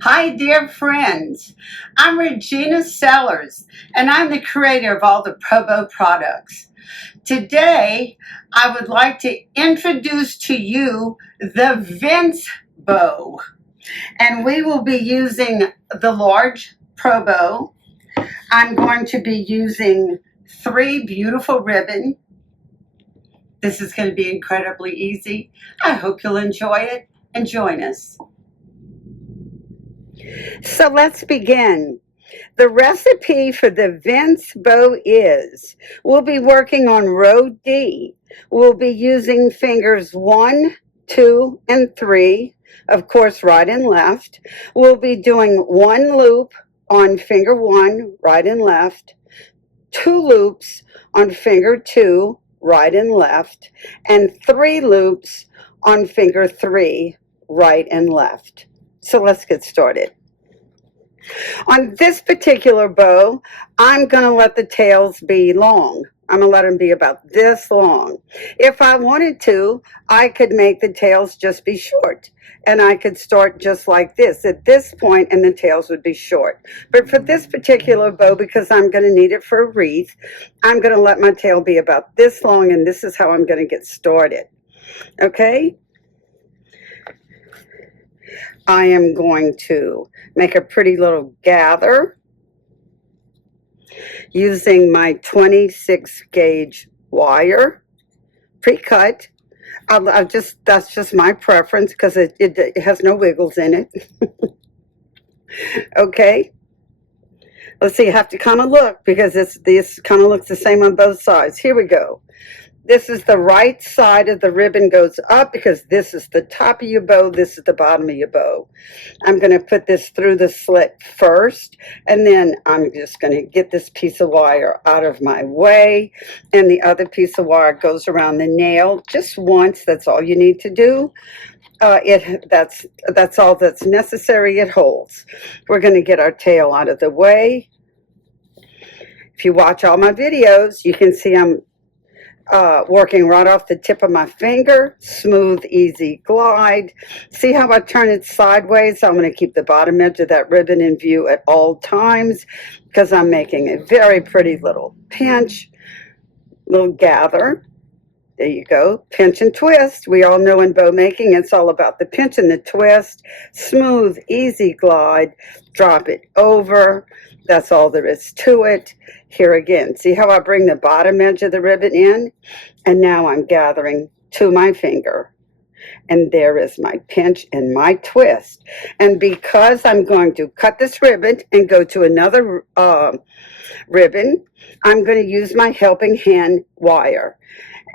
Hi, dear friends. I'm Regina Sellers, and I'm the creator of all the Probo products. Today, I would like to introduce to you the Vince bow, and we will be using the large Probo. I'm going to be using 3 beautiful ribbon. This is going to be incredibly easy. I hope you'll enjoy it and join us. So let's begin. The recipe for the Vince bow is, we'll be working on row D. We'll be using fingers 1, 2, and 3, of course, right and left. We'll be doing 1 loop on finger 1, right and left, 2 loops on finger 2, right and left, and 3 loops on finger 3, right and left. So let's get started. On this particular bow, I'm going to let the tails be long. I'm going to let them be about this long. If I wanted to, I could make the tails just be short. And I could start just like this at this point, and the tails would be short. But for this particular bow, because I'm going to need it for a wreath, I'm going to let my tail be about this long, and this is how I'm going to get started. Okay? I am going to make a pretty little gather using my 26 gauge wire, pre-cut. That's just my preference because it has no wiggles in it. Okay. Let's see, you have to kind of look because this kind of looks the same on both sides. Here we go. This is the right side of the ribbon goes up because this is the top of your bow, this is the bottom of your bow. I'm going to put this through the slit first, and then I'm just going to get this piece of wire out of my way, and the other piece of wire goes around the nail just once. That's all you need to do. That's all that's necessary. It holds. We're going to get our tail out of the way. If you watch all my videos, you can see I'm working right off the tip of my finger, smooth, easy glide. See how I turn it sideways? I'm going to keep the bottom edge of that ribbon in view at all times because I'm making a very pretty little pinch, little gather. There you go. Pinch and twist. We all know in bow making, it's all about the pinch and the twist. Smooth, easy glide. Drop it over. That's all there is to it. Here again, see how I bring the bottom edge of the ribbon in? And now I'm gathering to my finger. And there is my pinch and my twist. And because I'm going to cut this ribbon and go to another ribbon, I'm going to use my helping hand wire.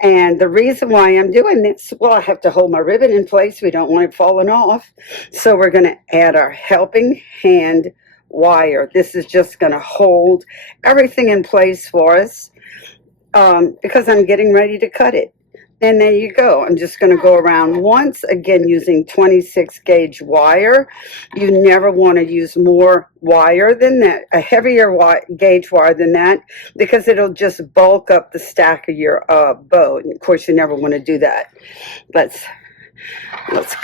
And the reason why I'm doing this, well, I have to hold my ribbon in place. We don't want it falling off. So we're going to add our helping hand wire. This is just going to hold everything in place for us because I'm getting ready to cut it. And there you go. I'm just going to go around once, again using 26 gauge wire. You never want to use more wire than that, a heavier gauge wire than that, because it'll just bulk up the stack of your bow. And of course, you never want to do that. Let's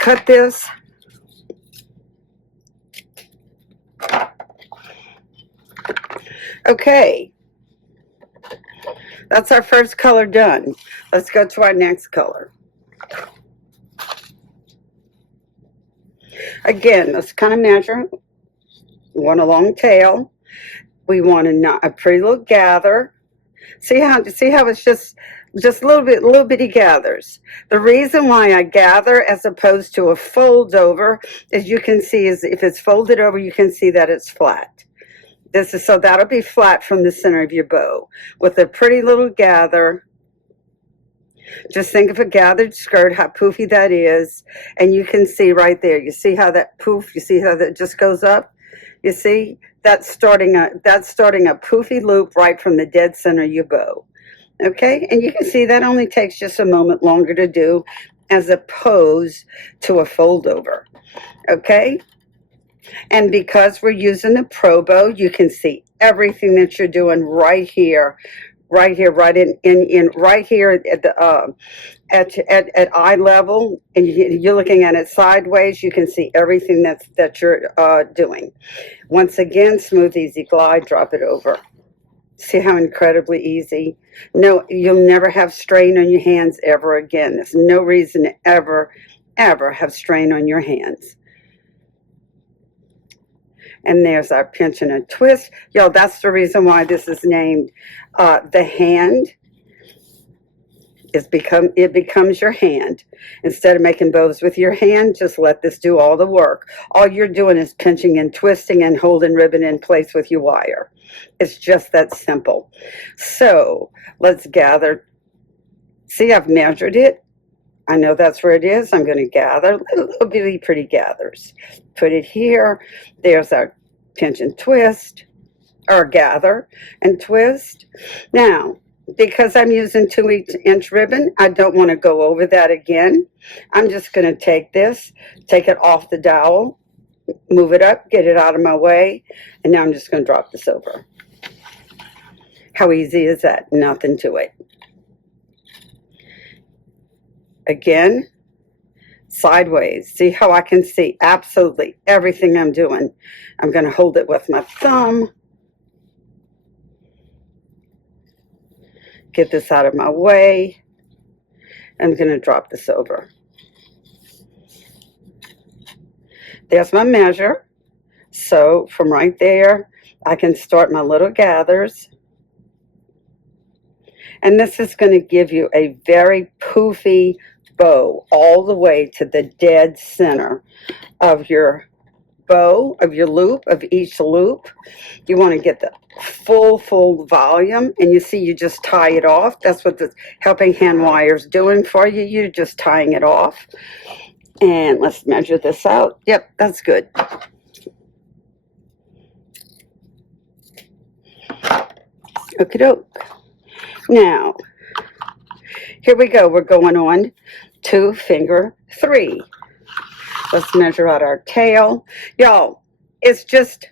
cut this. Okay. That's our first color done. Let's go to our next color. Again, let's kind of measure. We want a long tail. We want a pretty little gather. See how it's just little bitty gathers. The reason why I gather as opposed to a fold over, as you can see, is if it's folded over, you can see that it's flat. So that'll be flat from the center of your bow with a pretty little gather. Just think of a gathered skirt, how poofy that is. And you can see right there, you see how that poof, you see how that just goes up? You see, that's starting a poofy loop right from the dead center of your bow. Okay, and you can see that only takes just a moment longer to do as opposed to a fold over. Okay. And because we're using the Probo, you can see everything that you're doing right here, right here, right in right here at the at eye level, and you're looking at it sideways. You can see everything that you're doing. Once again, smooth, easy glide. Drop it over. See how incredibly easy? No, you'll never have strain on your hands ever again. There's no reason to ever, ever have strain on your hands. And there's our pinch and a twist. Y'all, that's the reason why this is named the hand. It becomes your hand. Instead of making bows with your hand, just let this do all the work. All you're doing is pinching and twisting and holding ribbon in place with your wire. It's just that simple. So let's gather. See, I've measured it. I know that's where it is. I'm going to gather little bitty pretty gathers. Put it here. There's our pinch and twist, or gather and twist. Now, because I'm using 2-inch ribbon, I don't want to go over that again. I'm just going to take this, take it off the dowel, move it up, get it out of my way, and now I'm just going to drop this over. How easy is that? Nothing to it. Again, sideways. See how I can see absolutely everything I'm doing. I'm going to hold it with my thumb. Get this out of my way. I'm going to drop this over. There's my measure. So from right there, I can start my little gathers. And this is going to give you a very poofy bow all the way to the dead center of your bow, of your loop, of each loop. You want to get the full volume, and you see you just tie it off. That's what the helping hand wire is doing for you. You're just tying it off. And let's measure this out. Yep, that's good. Okie-doke. Now, here we go. We're going on to finger 3. Let's measure out our tail. Y'all, it's just,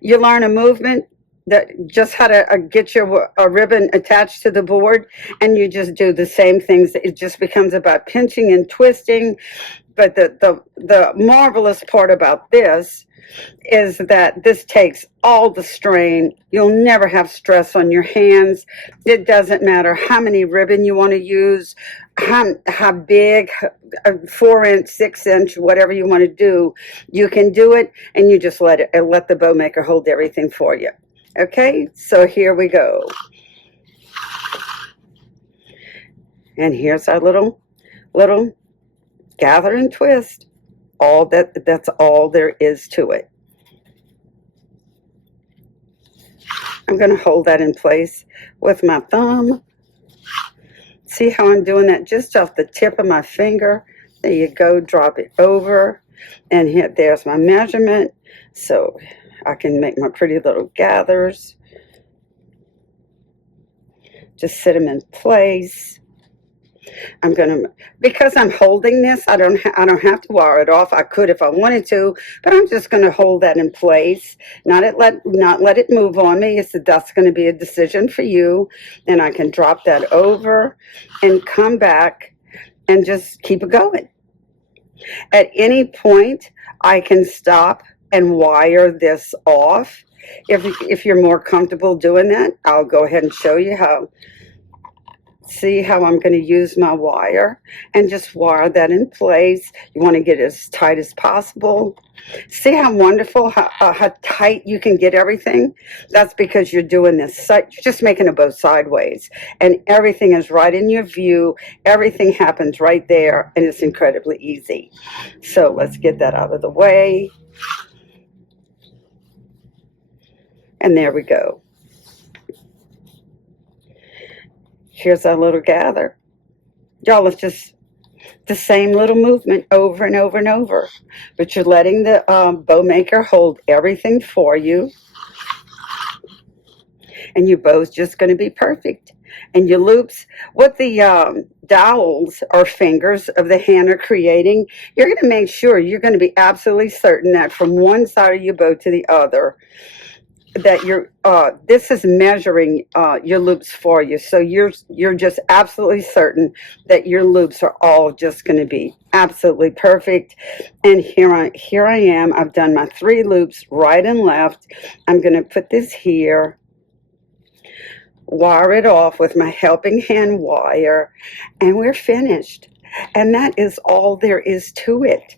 you learn a movement, that just how to get your ribbon attached to the board, and you just do the same things. It just becomes about pinching and twisting. But the marvelous part about this is that this takes all the strain. You'll never have stress on your hands. It doesn't matter how many ribbon you want to use, how big, 4-inch, 6-inch, whatever you want to do. You can do it, and you just let the bow maker hold everything for you. Okay, so here we go. And here's our little gather and twist. That's all there is to it. I'm going to hold that in place with my thumb. See how I'm doing that just off the tip of my finger? There you go. Drop it over, and there's my measurement, so I can make my pretty little gathers. Just sit them in place. I'm going to, because I'm holding this, I don't have to wire it off. I could if I wanted to, but I'm just going to hold that in place, not let it move on me. That's going to be a decision for you, and I can drop that over and come back and just keep it going. At any point, I can stop and wire this off. If you're more comfortable doing that, I'll go ahead and show you how. See how I'm going to use my wire and just wire that in place. You want to get it as tight as possible. See how wonderful, how tight you can get everything? That's because you're doing this. You're just making a bow sideways, and everything is right in your view. Everything happens right there, and it's incredibly easy. So let's get that out of the way. And there we go. Here's our little gather. Y'all, it's just the same little movement over and over and over. But you're letting the bow maker hold everything for you. And your bow's just going to be perfect. And your loops, what the dowels or fingers of the hand are creating, you're going to make sure, you're going to be absolutely certain that from one side of your bow to the other, that you're this is measuring your loops for you, so you're just absolutely certain that your loops are all just going to be absolutely perfect. And here I am. I've done my 3 loops right and left. I'm going to put this here, wire it off with my helping hand wire, and we're finished. And that is all there is to it.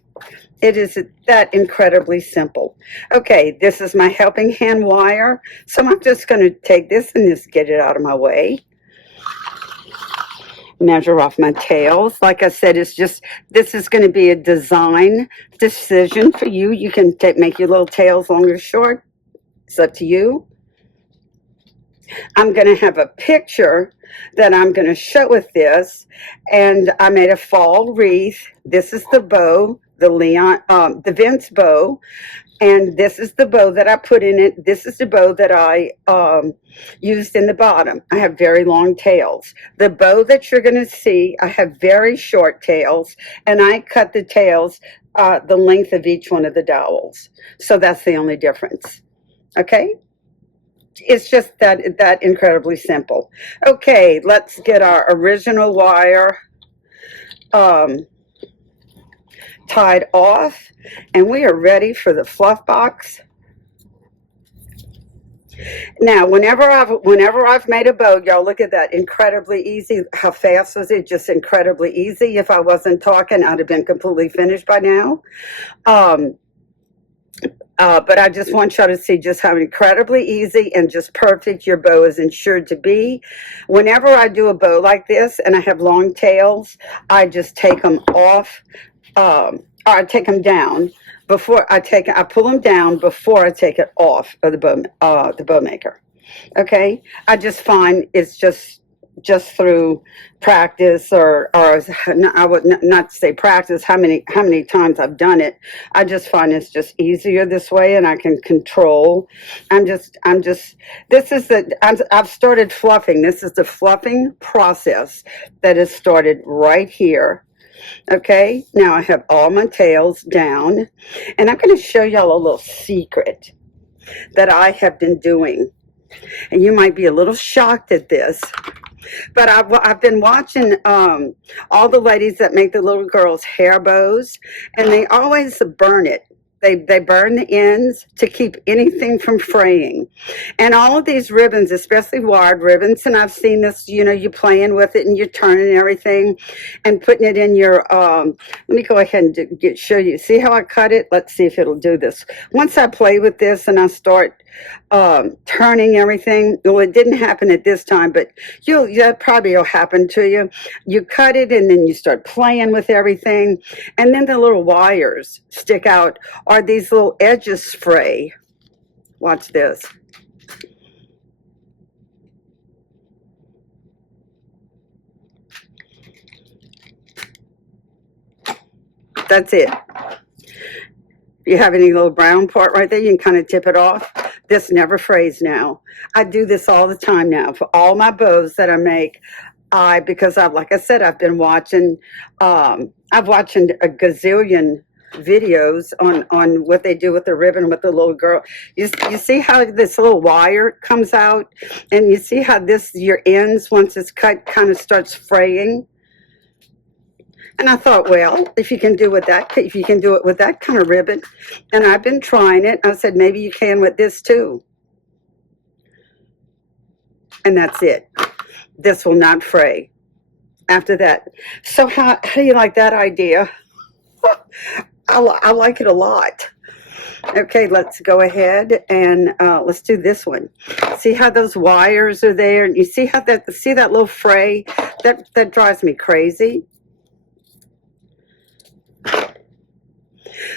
It is that incredibly simple. Okay, this is my helping hand wire. So I'm just going to take this and just get it out of my way. Measure off my tails. Like I said, it's just, this is going to be a design decision for you. You can make your little tails long or short. It's up to you. I'm going to have a picture that I'm going to show with this. And I made a fall wreath. This is the bow, the Vince bow. And this is the bow that I put in it. This is the bow that I used in the bottom. I have very long tails. The bow that you're going to see, I have very short tails. And I cut the tails the length of each one of the dowels. So that's the only difference. Okay? It's just that incredibly simple. Okay, let's get our original wire tied off, and we are ready for the fluff box. Now, whenever I've made a bow, y'all look at that, incredibly easy. How fast was it? Just incredibly easy. If I wasn't talking, I'd have been completely finished by now. But I just want y'all to see just how incredibly easy and just perfect your bow is ensured to be. Whenever I do a bow like this and I have long tails, I just take them off, or I take them down before I pull them down before I take it off of the bow maker. Okay, I just find it's just through practice, or I would not say practice, how many times I've done it, I just find it's just easier this way, and I can control. I've started fluffing. This is the fluffing process that is started right here. Okay, now I have all my tails down, and I'm going to show y'all a little secret that I have been doing, and you might be a little shocked at this. But I've been watching all the ladies that make the little girls' hair bows, and they always burn it. They burn the ends to keep anything from fraying. And all of these ribbons, especially wired ribbons, and I've seen this, you playing with it and you're turning everything and putting it in your, let me go ahead and show you. See how I cut it? Let's see if it'll do this. Once I play with this and I start turning everything, well, it didn't happen at this time, but that probably will happen to you. You cut it and then you start playing with everything, and then the little wires stick out, or these little edges fray. Watch this. That's it. If you have any little brown part right there, you can kind of tip it off. This never frays now. I do this all the time now for all my bows that I make. Because like I said, I've been watching, I've watched a gazillion videos on what they do with the ribbon with the little girl. You see how this little wire comes out, and you see how your ends, once it's cut, kind of starts fraying. And I thought, well, if you can do it with that kind of ribbon, and I've been trying it, I said maybe you can with this too. And that's it. This will not fray after that. So how do you like that idea? I like it a lot. Okay, let's go ahead and let's do this one. See how those wires are there, and you see how that little fray that drives me crazy.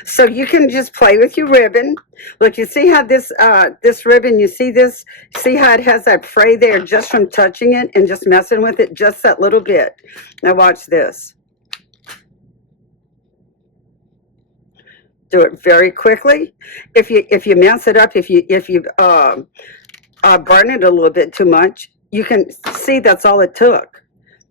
So you can just play with your ribbon. Look, you see how this ribbon, you see how it has that fray there just from touching it and just messing with it just that little bit. Now watch this. Do it very quickly. If you mess it up, if you burn it a little bit too much, you can see that's all it took.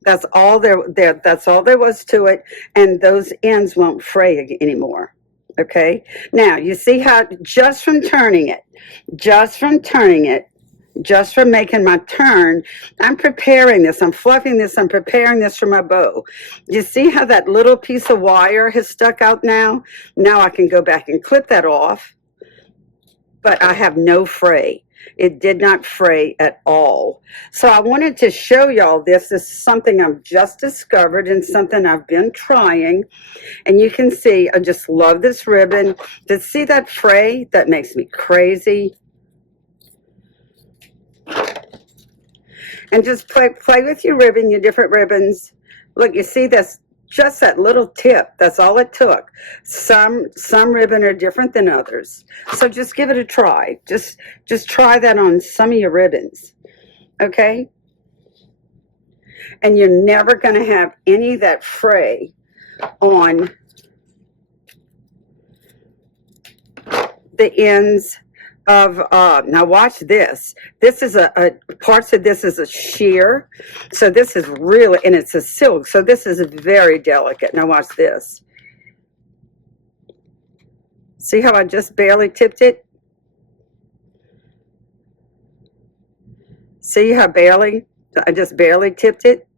That's all there was to it, and those ends won't fray anymore. Okay, now you see how just from turning it, just from turning it, just from making my turn, I'm preparing this, I'm fluffing this, I'm preparing this for my bow. You see how that little piece of wire has stuck out now? Now I can go back and clip that off, but I have no fray. It did not fray at all. So I wanted to show y'all this. This is something I've just discovered and something I've been trying. And you can see, I just love this ribbon. To see that fray, that makes me crazy. And just play with your ribbon, your different ribbons. Look, you see this, just that little tip. That's all it took. Some ribbon are different than others. So just give it a try. Just try that on some of your ribbons. Okay? And you're never going to have any of that fray on the ends of, now watch this. This is parts of this is a sheer. So this is really, and it's a silk. So this is very delicate. Now watch this. See how I just barely tipped it? See how I just barely tipped it?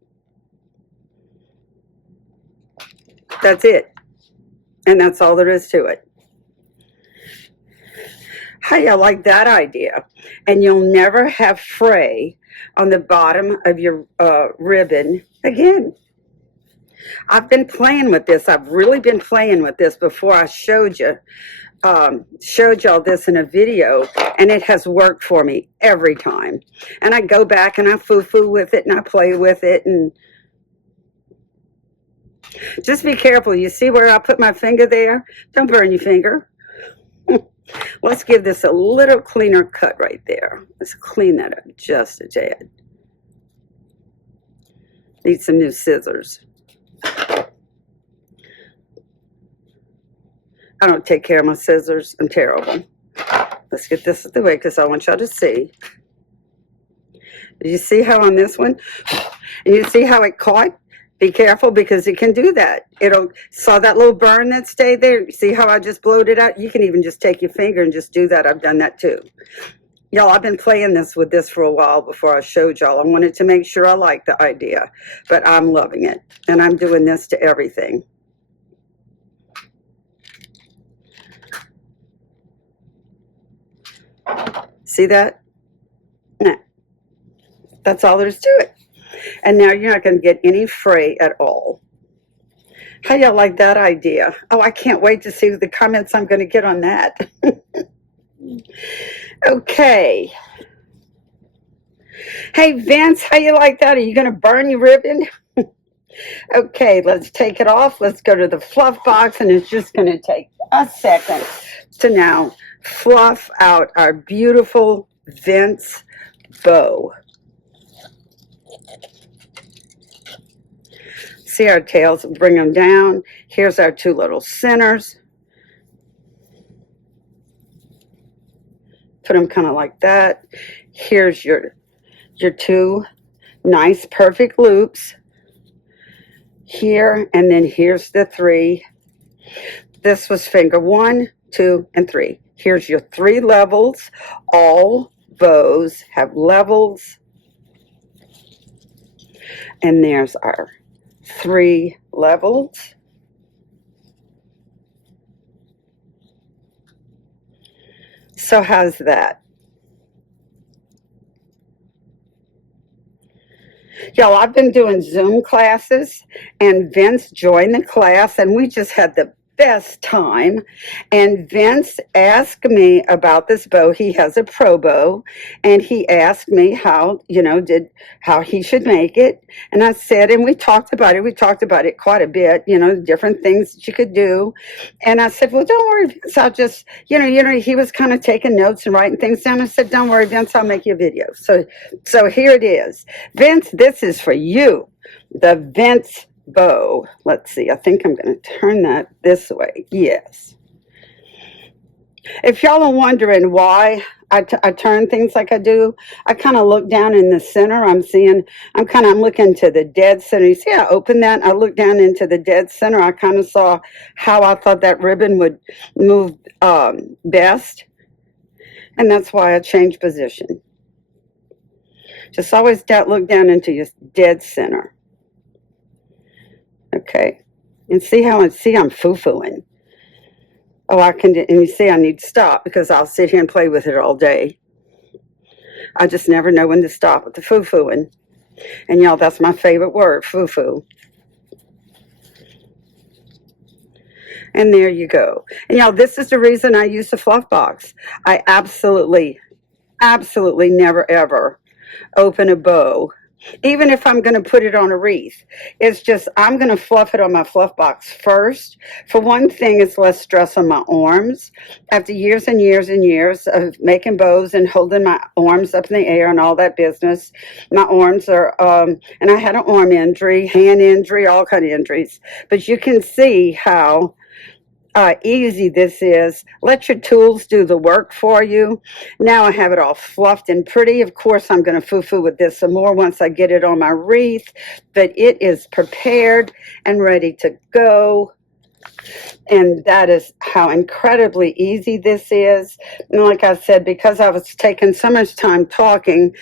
That's it. And that's all there is to it. How you like that idea? And you'll never have fray on the bottom of your ribbon again. I've been playing with this. I've really been playing with this before I showed y'all this in a video, and it has worked for me every time. And I go back and I foo-foo with it and I play with it, and just be careful. You see where I put my finger there? Don't burn your finger. Let's give this a little cleaner cut right there. Let's clean that up just a tad. Need some new scissors. I don't take care of my scissors. I'm terrible. Let's get this out of the way because I want y'all to see. Did you see how on this one? And you see how it caught? Be careful because it can do that. Saw that little burn that stayed there? See how I just blowed it out? You can even just take your finger and just do that. I've done that too. Y'all, I've been playing with this for a while before I showed y'all. I wanted to make sure I liked the idea, but I'm loving it. And I'm doing this to everything. See that? Nah. That's all there is to it. And now you're not going to get any fray at all. How y'all like that idea? Oh, I can't wait to see the comments I'm going to get on that. Okay. Hey, Vince, how you like that? Are you going to burn your ribbon? Okay, let's take it off. Let's go to the fluff box, and it's just going to take a second to now fluff out our beautiful Vince bow. See our tails, bring them down. Here's our two little centers. Put them kind of like that. Here's your two nice perfect loops here, and then here's the three. This was finger 1, 2, and 3. Here's your 3 levels. All bows have levels. And there's our 3 levels. So how's that? Y'all, I've been doing Zoom classes, and Vince joined the class, and we just had the best time. And Vince asked me about this bow. He has a pro bow, and he asked me how he should make it. And I said, and we talked about it quite a bit, different things that you could do. And I said, well, don't worry, Vince, I'll just, he was kind of taking notes and writing things down. I said, don't worry, Vince, I'll make you a video. So here it is. Vince, this is for you, the Vince bow. Let's see, I think I'm going to turn that this way. Yes. If y'all are wondering why I turn things like I do, I kind of look down in the center. I'm looking to the dead center. You see, I open that, I look down into the dead center. I kind of saw how I thought that ribbon would move best. And that's why I changed position. Just always look down into your dead center. Okay. And see I'm foo-fooing. Oh, and you see I need to stop because I'll sit here and play with it all day. I just never know when to stop with the foo-fooing. And y'all, that's my favorite word, foo-foo. And there you go. And y'all, this is the reason I use the fluff box. I absolutely never ever open a bow, even if I'm going to put it on a wreath. It's just I'm going to fluff it on my fluff box first. For one thing, it's less stress on my arms. After years and years and years of making bows and holding my arms up in the air and all that business, my arms are, and I had an arm injury, hand injury, all kind of injuries. But you can see how easy this is. Let your tools do the work for you. Now I have it all fluffed and pretty. Of course, I'm going to foo-foo with this some more once I get it on my wreath, but it is prepared and ready to go. And that is how incredibly easy this is. And like I said, because I was taking so much time talking,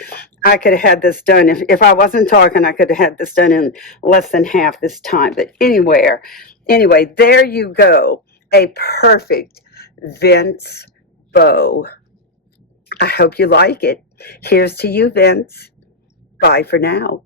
I could have had this done. If I wasn't talking, I could have had this done in less than half this time. But anyway, there you go. A perfect Vince bow. I hope you like it. Here's to you, Vince. Bye for now.